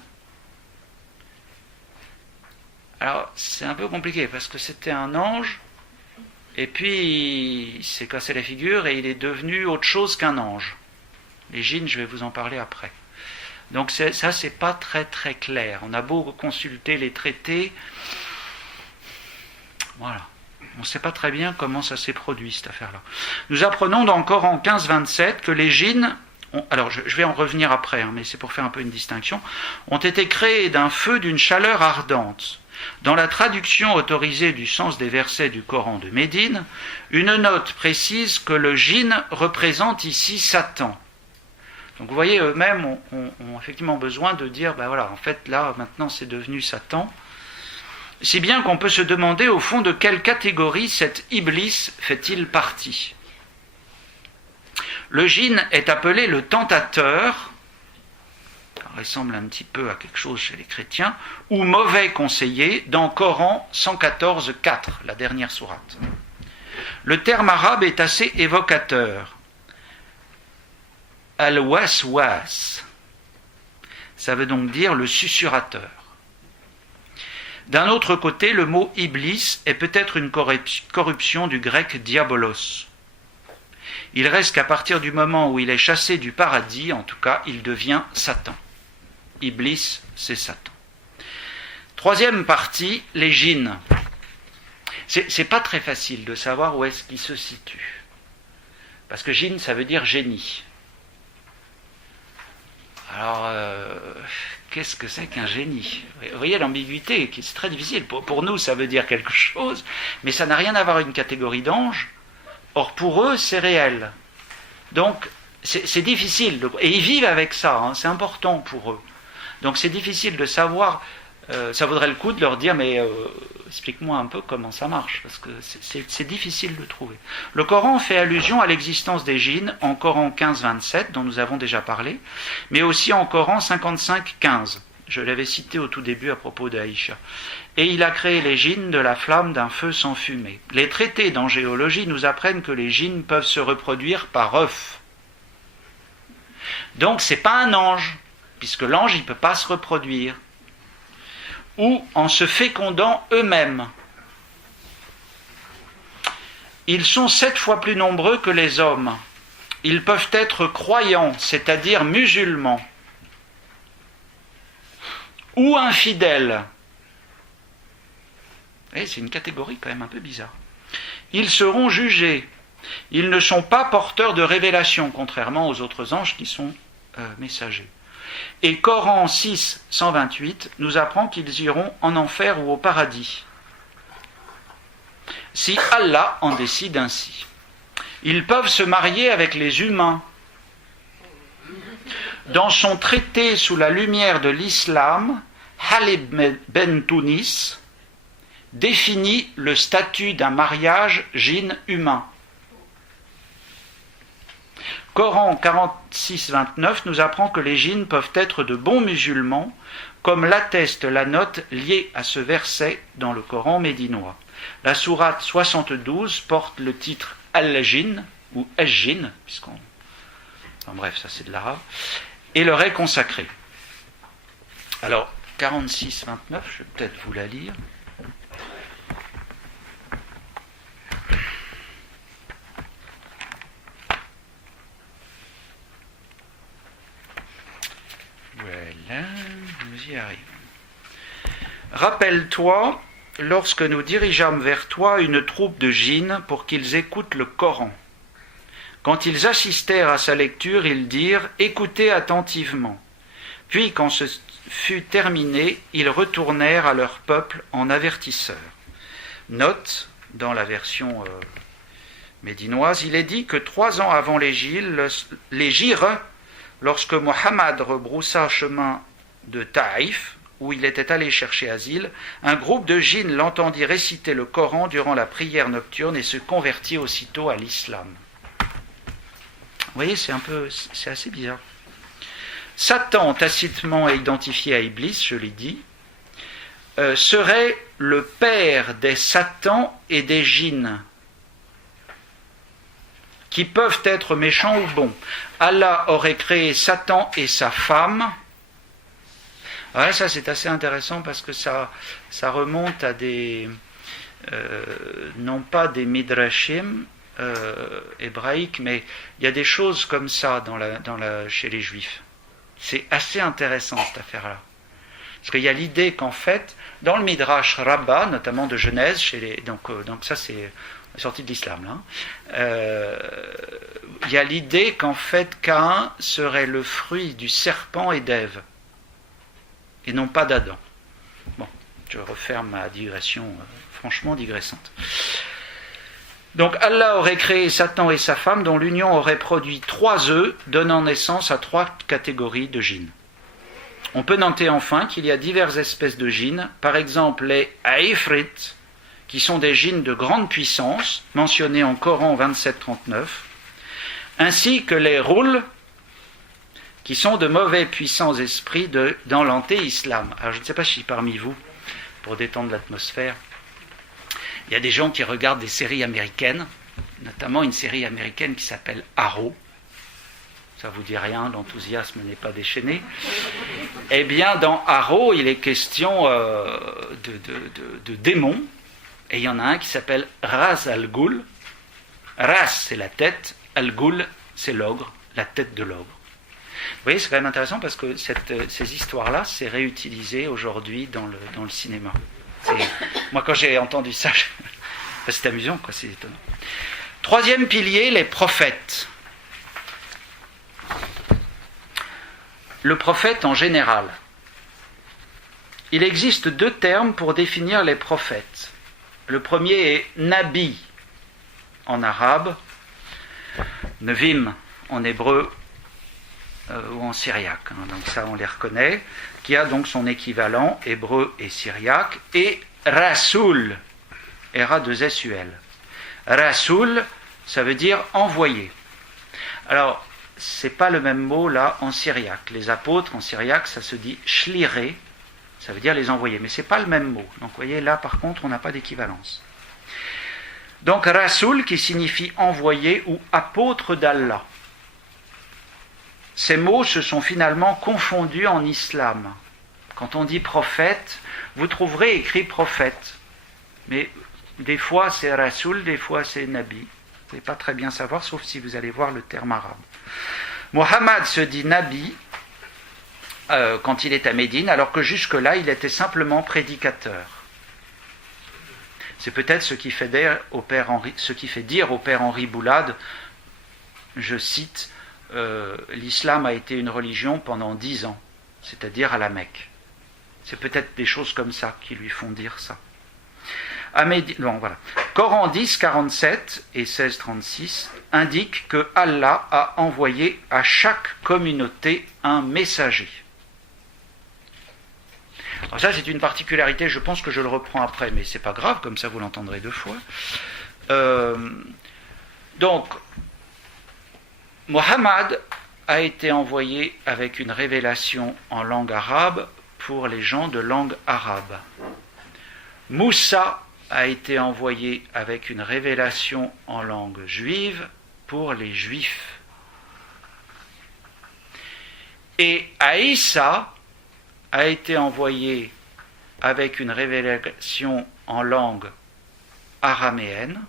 Alors, c'est un peu compliqué, parce que c'était un ange, et puis il s'est cassé la figure, et il est devenu autre chose qu'un ange. Les djinns, je vais vous en parler après. Donc ça, c'est pas très très clair. On a beau consulter les traités, voilà. On ne sait pas très bien comment ça s'est produit, cette affaire-là. Nous apprenons dans le Coran 15-27 que les djinns, alors je vais en revenir après, hein, mais c'est pour faire un peu une distinction, ont été créés d'un feu d'une chaleur ardente. Dans la traduction autorisée du sens des versets du Coran de Médine, une note précise que le djinn représente ici Satan. Donc vous voyez, eux-mêmes ont effectivement besoin de dire, ben voilà, en fait là, maintenant c'est devenu Satan. Si bien qu'on peut se demander au fond de quelle catégorie cet Iblis fait-il partie. Le djinn est appelé le tentateur, ça ressemble un petit peu à quelque chose chez les chrétiens, ou mauvais conseiller dans Coran 114.4, la dernière sourate. Le terme arabe est assez évocateur. Al-waswas, ça veut donc dire le susurrateur. D'un autre côté, le mot Iblis est peut-être une corruption du grec diabolos. Il reste qu'à partir du moment où il est chassé du paradis, en tout cas, il devient Satan. Iblis, c'est Satan. Troisième partie, les djinns. C'est pas très facile de savoir où est-ce qu'ils se situent. Parce que djinn, ça veut dire génie. Alors, qu'est-ce que c'est qu'un génie? Vous voyez l'ambiguïté, c'est très difficile. Pour nous, ça veut dire quelque chose, mais ça n'a rien à voir avec une catégorie d'anges. Or, pour eux, c'est réel. Donc, c'est difficile. Et ils vivent avec ça, hein, c'est important pour eux. Donc, c'est difficile de savoir. Ça vaudrait le coup de leur dire, mais explique-moi un peu comment ça marche, parce que c'est difficile de trouver. Le Coran fait allusion à l'existence des djinns en Coran 15-27, dont nous avons déjà parlé, mais aussi en Coran 55-15. Je l'avais cité au tout début à propos d'Aïcha. Et il a créé les djinns de la flamme d'un feu sans fumée. Les traités d'angéologie nous apprennent que les djinns peuvent se reproduire par œuf. Donc c'est pas un ange, puisque l'ange il ne peut pas se reproduire. Ou en se fécondant eux-mêmes. Ils sont 7 fois plus nombreux que les hommes. Ils peuvent être croyants, c'est-à-dire musulmans, ou infidèles. Et c'est une catégorie quand même un peu bizarre. Ils seront jugés. Ils ne sont pas porteurs de révélation, contrairement aux autres anges qui sont messagers. Et Coran 6, 128 nous apprend qu'ils iront en enfer ou au paradis, si Allah en décide ainsi. Ils peuvent se marier avec les humains. Dans son traité sous la lumière de l'islam, Halib ben Tunis définit le statut d'un mariage djinn-humain. Coran 46-29 nous apprend que les djinns peuvent être de bons musulmans, comme l'atteste la note liée à ce verset dans le Coran médinois. La sourate 72 porte le titre Al-Jinn, ou Al-Jinn, puisqu'on... Enfin bref, ça c'est de l'arabe, et leur est consacré. Alors, 46-29, je vais peut-être vous la lire. Là, nous y arrivons. Rappelle-toi, lorsque nous dirigeâmes vers toi une troupe de djinns pour qu'ils écoutent le Coran. Quand ils assistèrent à sa lecture, ils dirent « Écoutez attentivement ». Puis, quand ce fut terminé, ils retournèrent à leur peuple en avertisseurs. Note, dans la version médinoise, il est dit que 3 ans avant les Gires, lorsque Mohammed rebroussa chemin de Taïf, où il était allé chercher asile, un groupe de djinns l'entendit réciter le Coran durant la prière nocturne et se convertit aussitôt à l'islam. Vous voyez, c'est assez bizarre. Satan, tacitement identifié à Iblis, je l'ai dit, serait le père des Satans et des djinns, qui peuvent être méchants ou bons. Allah aurait créé Satan et sa femme. Ouais, ça c'est assez intéressant parce que ça remonte à des, non pas des midrashim hébraïques, mais il y a des choses comme ça chez les juifs. C'est assez intéressant cette affaire-là. Parce qu'il y a l'idée qu'en fait, dans le Midrash Rabbah, notamment de Genèse, donc ça c'est sorti de l'islam, là, il y a l'idée qu'en fait Caïn serait le fruit du serpent et d'Ève, et non pas d'Adam. Bon, je referme ma digression, franchement digressante. Donc Allah aurait créé Satan et sa femme, dont l'union aurait produit 3 œufs, donnant naissance à 3 catégories de djinns. On peut noter enfin qu'il y a diverses espèces de djinns, par exemple les Aifrit, qui sont des djinns de grande puissance, mentionnés en Coran 27-39, ainsi que les Rouls, qui sont de mauvais puissants esprits dans l'anté-islam. Alors je ne sais pas si parmi vous, pour détendre l'atmosphère, il y a des gens qui regardent des séries américaines, notamment une série américaine qui s'appelle Arrow. Ça vous dit rien, l'enthousiasme n'est pas déchaîné. Eh bien, dans Arrow, il est question de démons, et il y en a un qui s'appelle Ras al-Ghul. Ras, c'est la tête, al-Ghul, c'est l'ogre, la tête de l'ogre. Vous voyez, c'est quand même intéressant parce que ces histoires-là, c'est réutilisé aujourd'hui dans le cinéma. Moi, quand j'ai entendu ça, c'est amusant, quoi, c'est étonnant. 3e pilier, les prophètes. Le prophète en général. Il existe 2 termes pour définir les prophètes. Le premier est Nabi en arabe, Nevim en hébreu ou en syriaque. Donc ça, on les reconnaît. Qui a donc son équivalent hébreu et syriaque, et Rasoul, R-A-2-S-U-L. Rasoul, ça veut dire envoyé. Alors, c'est pas le même mot là en syriaque. Les apôtres en syriaque, ça se dit shliré, ça veut dire les envoyés, mais c'est pas le même mot. Donc, vous voyez, là par contre, on n'a pas d'équivalence. Donc, Rasoul qui signifie envoyé ou apôtre d'Allah. Ces mots se sont finalement confondus en islam. Quand on dit prophète, vous trouverez écrit prophète. Mais des fois c'est Rasoul, des fois c'est Nabi. Vous ne pouvez pas très bien savoir, sauf si vous allez voir le terme arabe. Mohammed se dit Nabi quand il est à Médine, alors que jusque-là il était simplement prédicateur. C'est peut-être ce qui fait dire au père Henri Boulade, je cite, l'islam a été une religion pendant 10 ans, c'est-à-dire à la Mecque. C'est peut-être des choses comme ça qui lui font dire ça. Bon, voilà. Coran 10, 47 et 16, 36 indiquent que Allah a envoyé à chaque communauté un messager. Alors ça, c'est une particularité, je pense que je le reprends après, mais c'est pas grave, comme ça vous l'entendrez 2 fois. Donc, Mohammed a été envoyé avec une révélation en langue arabe pour les gens de langue arabe. Moussa a été envoyé avec une révélation en langue juive pour les juifs. Et Aïssa a été envoyé avec une révélation en langue araméenne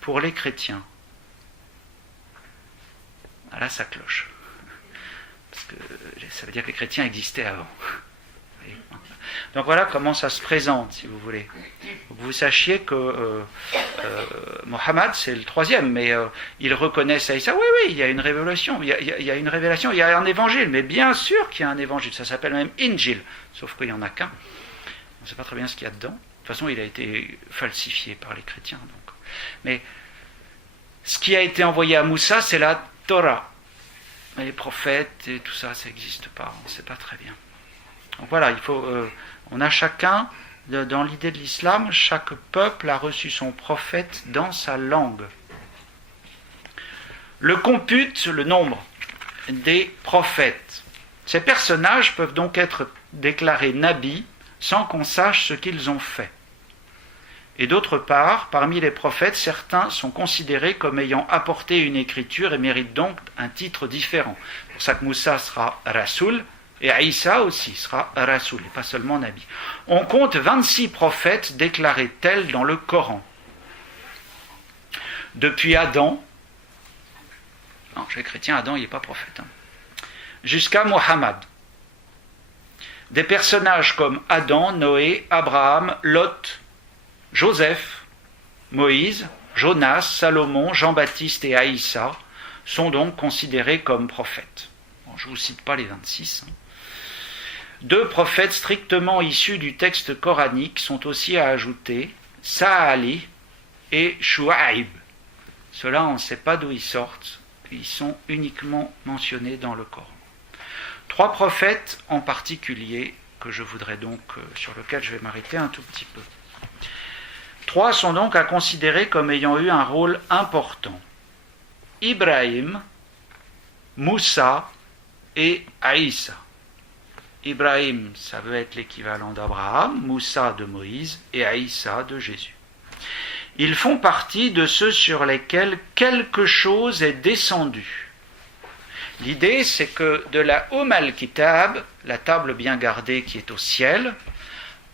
pour les chrétiens. Là, ça cloche. parce que ça veut dire que les chrétiens existaient avant. Donc voilà comment ça se présente, si vous voulez. Vous sachiez que Mohammed, c'est le troisième, mais ils reconnaissent Aïssa. Oui, il y a une révélation, il y a une révélation, il y a un évangile, mais bien sûr qu'il y a un évangile. Ça s'appelle même Injil, sauf qu'il n'y en a qu'un. On ne sait pas très bien ce qu'il y a dedans. De toute façon, il a été falsifié par les chrétiens. Donc. Mais ce qui a été envoyé à Moussa, c'est la Torah. Mais les prophètes et tout ça, ça n'existe pas. On ne sait pas très bien. Donc voilà, il faut, on a chacun, dans l'idée de l'islam, chaque peuple a reçu son prophète dans sa langue. Le compute le nombre des prophètes. Ces personnages peuvent donc être déclarés nabis sans qu'on sache ce qu'ils ont fait. Et d'autre part, parmi les prophètes, certains sont considérés comme ayant apporté une écriture et méritent donc un titre différent. C'est pour ça que Moussa sera Rasoul, et Aïssa aussi sera Rasoul, et pas seulement Nabi. On compte 26 prophètes déclarés tels dans le Coran. Depuis Adam, non, chez les chrétiens, Adam, il n'est pas prophète, jusqu'à Mohammed. Des personnages comme Adam, Noé, Abraham, Lot, Joseph, Moïse, Jonas, Salomon, Jean-Baptiste et Aïssa sont donc considérés comme prophètes. Bon, je ne vous cite pas les 26. 2 prophètes strictement issus du texte coranique sont aussi à ajouter, Sa'ali et Shu'aib. Ceux-là, on ne sait pas d'où ils sortent, ils sont uniquement mentionnés dans le Coran. 3 prophètes en particulier, que je voudrais donc, sur lesquels je vais m'arrêter un tout petit peu. 3 sont donc à considérer comme ayant eu un rôle important. Ibrahim, Moussa et Aïssa. Ibrahim, ça veut être l'équivalent d'Abraham, Moussa de Moïse et Aïssa de Jésus. Ils font partie de ceux sur lesquels quelque chose est descendu. L'idée, c'est que de la al-Kitab, la table bien gardée qui est au ciel,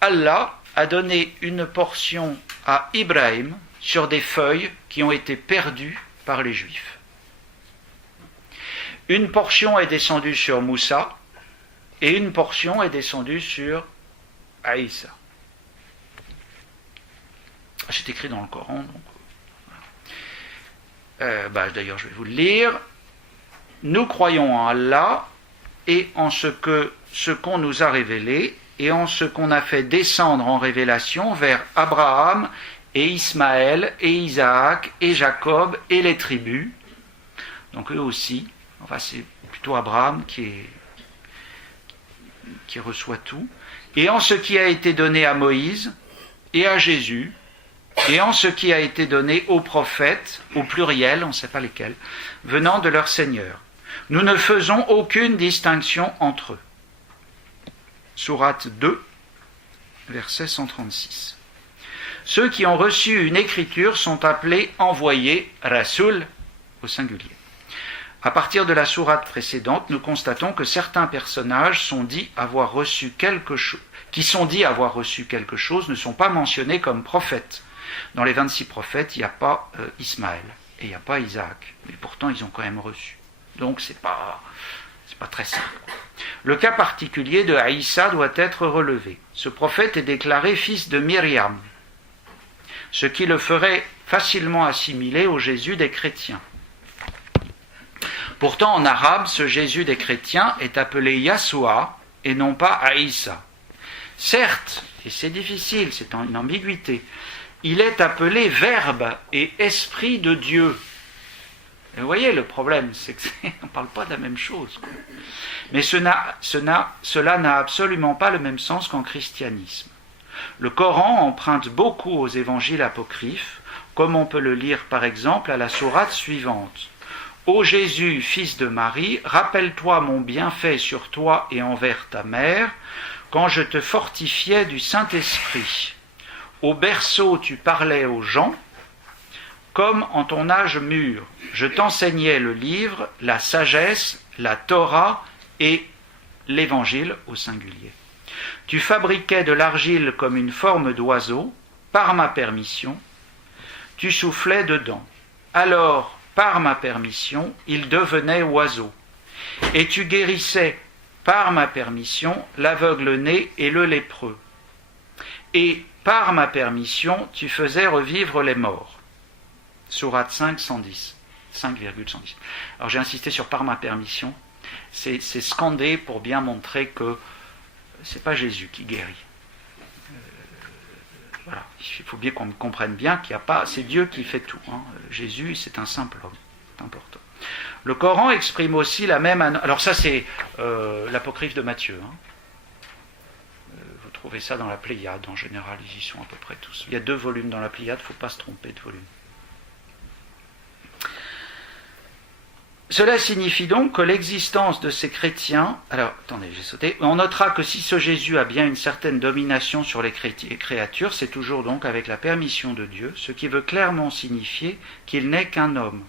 Allah a donné une portion à Ibrahim sur des feuilles qui ont été perdues par les Juifs. Une portion est descendue sur Moussa et une portion est descendue sur Aïssa. C'est écrit dans le Coran. Donc, voilà. D'ailleurs, je vais vous le lire. Nous croyons en Allah et en ce qu'on nous a révélé et en ce qu'on a fait descendre en révélation vers Abraham et Ismaël et Isaac et Jacob et les tribus. Donc eux aussi, enfin c'est plutôt Abraham qui reçoit tout. Et en ce qui a été donné à Moïse et à Jésus, et en ce qui a été donné aux prophètes, au pluriel, on ne sait pas lesquels, venant de leur Seigneur. Nous ne faisons aucune distinction entre eux. Sourate 2, verset 136. Ceux qui ont reçu une écriture sont appelés envoyés, Rasoul, au singulier. À partir de la sourate précédente, nous constatons que certains personnages qui sont dits avoir reçu quelque chose ne sont pas mentionnés comme prophètes. Dans les 26 prophètes, il n'y a pas Ismaël et il n'y a pas Isaac, mais pourtant ils ont quand même reçu. Donc c'est pas très simple. Le cas particulier de Aïssa doit être relevé. Ce prophète est déclaré fils de Myriam, ce qui le ferait facilement assimiler au Jésus des chrétiens. Pourtant, en arabe, ce Jésus des chrétiens est appelé Yassoua et non pas Aïssa. Certes, et c'est difficile, c'est une ambiguïté, il est appelé Verbe et Esprit de Dieu. Et vous voyez, le problème, c'est qu'on ne parle pas de la même chose. Mais cela n'a absolument pas le même sens qu'en christianisme. Le Coran emprunte beaucoup aux évangiles apocryphes, comme on peut le lire par exemple à la sourate suivante. Ô Jésus, fils de Marie, rappelle-toi mon bienfait sur toi et envers ta mère, quand je te fortifiais du Saint-Esprit. Au berceau tu parlais aux gens, comme en ton âge mûr. Je t'enseignais le livre, la sagesse, la Torah et l'évangile au singulier. Tu fabriquais de l'argile comme une forme d'oiseau, par ma permission, tu soufflais dedans. Alors, par ma permission, il devenait oiseau. Et tu guérissais par ma permission l'aveugle-né et le lépreux. Et par ma permission, tu faisais revivre les morts. Sourate 5, 110. 5,110. Alors j'ai insisté sur par ma permission. C'est scandé pour bien montrer que c'est pas Jésus qui guérit. Voilà. Il faut bien qu'on comprenne bien qu'il n'y a pas. C'est Dieu qui fait tout. Hein. Jésus, c'est un simple homme. C'est important. Le Coran exprime aussi la même. Alors ça, c'est l'apocryphe de Matthieu. Hein. Vous trouvez ça dans la Pléiade. En général, ils y sont à peu près tous. Il y a 2 volumes dans la Pléiade. Il ne faut pas se tromper de volume. Cela signifie donc que l'existence de ces chrétiens... Alors, attendez, j'ai sauté. On notera que si ce Jésus a bien une certaine domination sur les créatures, c'est toujours donc avec la permission de Dieu, ce qui veut clairement signifier qu'il n'est qu'un homme.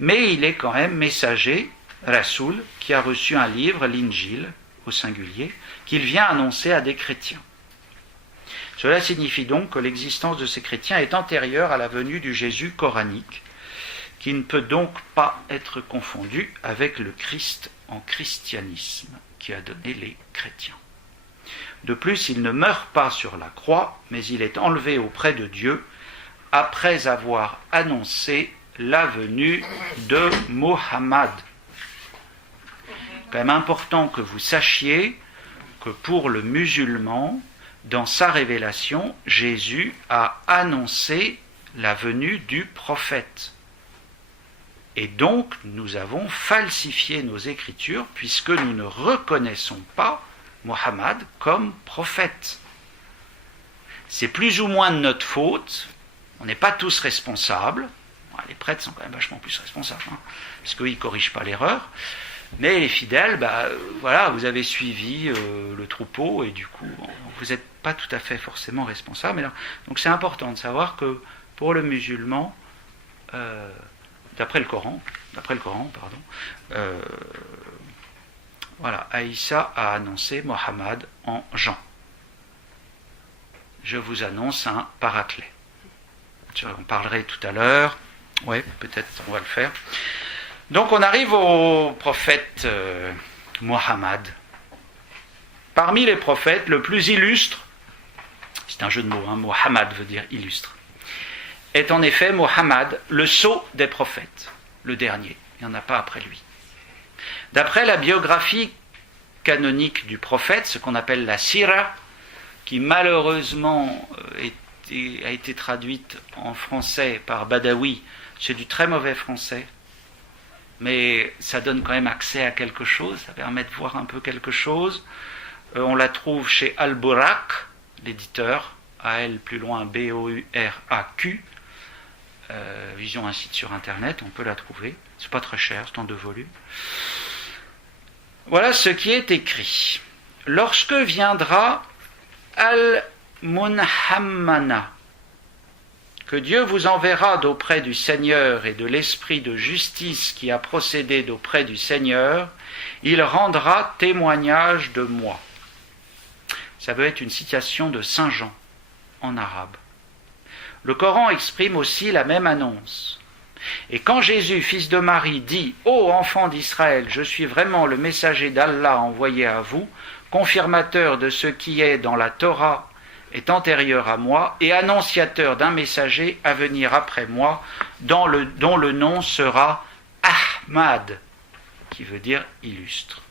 Mais il est quand même messager, Rasoul, qui a reçu un livre, l'Injil, au singulier, qu'il vient annoncer à des chrétiens. Cela signifie donc que l'existence de ces chrétiens est antérieure à la venue du Jésus coranique, qui ne peut donc pas être confondu avec le Christ en christianisme qui a donné les chrétiens. De plus, il ne meurt pas sur la croix, mais il est enlevé auprès de Dieu après avoir annoncé la venue de Mohammed. C'est quand même important que vous sachiez que pour le musulman, dans sa révélation, Jésus a annoncé la venue du prophète. Et donc, nous avons falsifié nos écritures puisque nous ne reconnaissons pas Mohammed comme prophète. C'est plus ou moins de notre faute. On n'est pas tous responsables. Les prêtres sont quand même vachement plus responsables, hein, parce qu'ils ne corrigent pas l'erreur. Mais les fidèles, voilà, vous avez suivi le troupeau et du coup, vous n'êtes pas tout à fait forcément responsable. Donc c'est important de savoir que pour le musulman, d'après le Coran, voilà, Aïssa a annoncé Mohammed en Jean. Je vous annonce un paraclet. On parlerait tout à l'heure. Oui, peut-être on va le faire. Donc on arrive au prophète Mohammed. Parmi les prophètes, le plus illustre, c'est un jeu de mots, hein, Mohammed veut dire illustre, est en effet Mohammed, le sceau des prophètes, le dernier. Il n'y en a pas après lui. D'après la biographie canonique du prophète, ce qu'on appelle la Sira, qui malheureusement a été traduite en français par Badawi, c'est du très mauvais français, mais ça donne quand même accès à quelque chose, ça permet de voir un peu quelque chose. On la trouve chez Al-Buraq, l'éditeur, A-L plus loin B-O-U-R-A-Q, Vision, un site sur internet, on peut la trouver, c'est pas très cher, c'est en 2 volumes. Voilà ce qui est écrit. Lorsque viendra Al-Munhammana, que Dieu vous enverra d'auprès du Seigneur et de l'esprit de justice qui a procédé d'auprès du Seigneur, il rendra témoignage de moi. Ça veut être une citation de Saint Jean en arabe. Le Coran exprime aussi la même annonce. Et quand Jésus, fils de Marie, dit « Ô enfants d'Israël, je suis vraiment le messager d'Allah envoyé à vous, confirmateur de ce qui est dans la Torah, est antérieur à moi et annonciateur d'un messager à venir après moi, dont le nom sera Ahmad, qui veut dire illustre.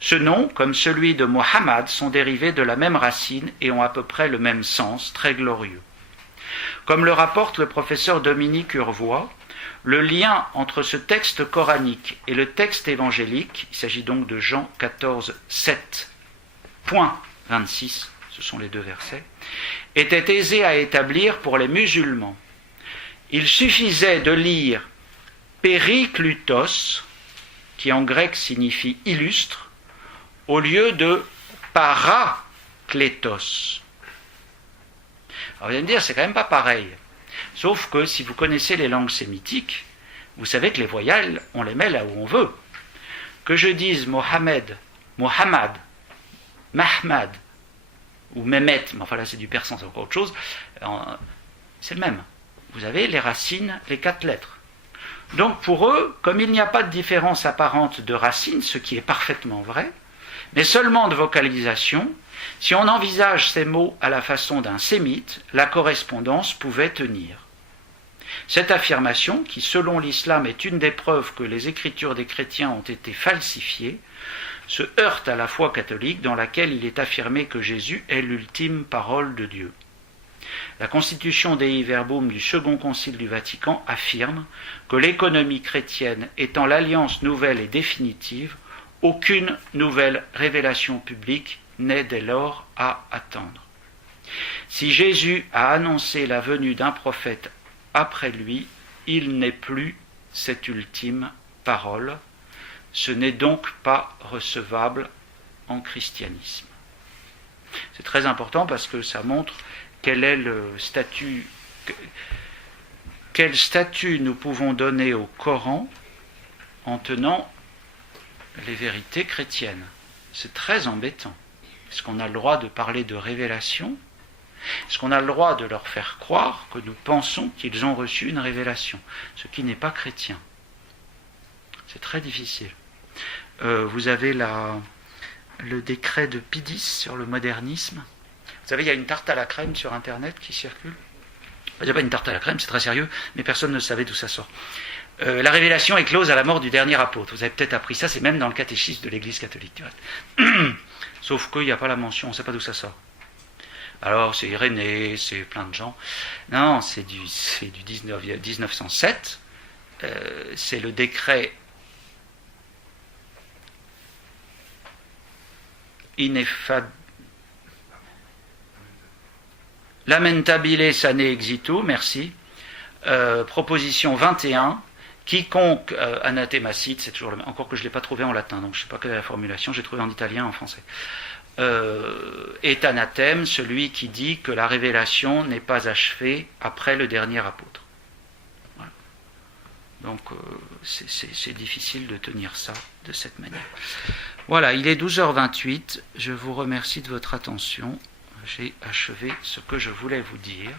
Ce nom, comme celui de Mohammed, sont dérivés de la même racine et ont à peu près le même sens, très glorieux. Comme le rapporte le professeur Dominique Urvois, le lien entre ce texte coranique et le texte évangélique, il s'agit donc de Jean 14, 7.26, ce sont les 2 versets, était aisé à établir pour les musulmans. Il suffisait de lire Périklutos, qui en grec signifie illustre, au lieu de Paraklétos. Alors vous allez me dire, c'est quand même pas pareil. Sauf que si vous connaissez les langues sémitiques, vous savez que les voyelles, on les met là où on veut. Que je dise Mohamed, Mohammad, Mahmad, ou Mehmet, mais enfin là c'est du persan, c'est encore autre chose, c'est le même. Vous avez les racines, les 4 lettres. Donc pour eux, comme il n'y a pas de différence apparente de racines, ce qui est parfaitement vrai, mais seulement de vocalisation, si on envisage ces mots à la façon d'un sémite, la correspondance pouvait tenir. Cette affirmation, qui selon l'islam est une des preuves que les écritures des chrétiens ont été falsifiées, se heurte à la foi catholique dans laquelle il est affirmé que Jésus est l'ultime parole de Dieu. La Constitution Dei Verbum du Second Concile du Vatican affirme que l'économie chrétienne étant l'alliance nouvelle et définitive, aucune nouvelle révélation publique n'est dès lors à attendre. Si Jésus a annoncé la venue d'un prophète après lui, il n'est plus cette ultime parole. Ce n'est donc pas recevable en christianisme. C'est très important parce que ça montre quel statut nous pouvons donner au Coran en tenant les vérités chrétiennes. C'est très embêtant. Est-ce qu'on a le droit de parler de révélation ? Est-ce qu'on a le droit de leur faire croire que nous pensons qu'ils ont reçu une révélation, ce qui n'est pas chrétien? C'est très difficile. Vous avez le décret de Pidis sur le modernisme. Vous savez, il y a une tarte à la crème sur Internet qui circule. Il n'y a pas une tarte à la crème, c'est très sérieux, mais personne ne savait d'où ça sort. La révélation est close à la mort du dernier apôtre. Vous avez peut-être appris ça, c'est même dans le catéchisme de l'Église catholique. Sauf qu'il n'y a pas la mention, on ne sait pas d'où ça sort. Alors, c'est Irénée, c'est plein de gens. Non, c'est du 1907. C'est le décret Lamentabile sane exitu, merci. Proposition 21. Quiconque anathémacite, c'est toujours le même, encore que je ne l'ai pas trouvé en latin, donc je ne sais pas quelle est la formulation, j'ai trouvé en italien, en français. Est anathème celui qui dit que la révélation n'est pas achevée après le dernier apôtre. Voilà. Donc c'est difficile de tenir ça de cette manière. Voilà, il est 12h28, je vous remercie de votre attention, j'ai achevé ce que je voulais vous dire.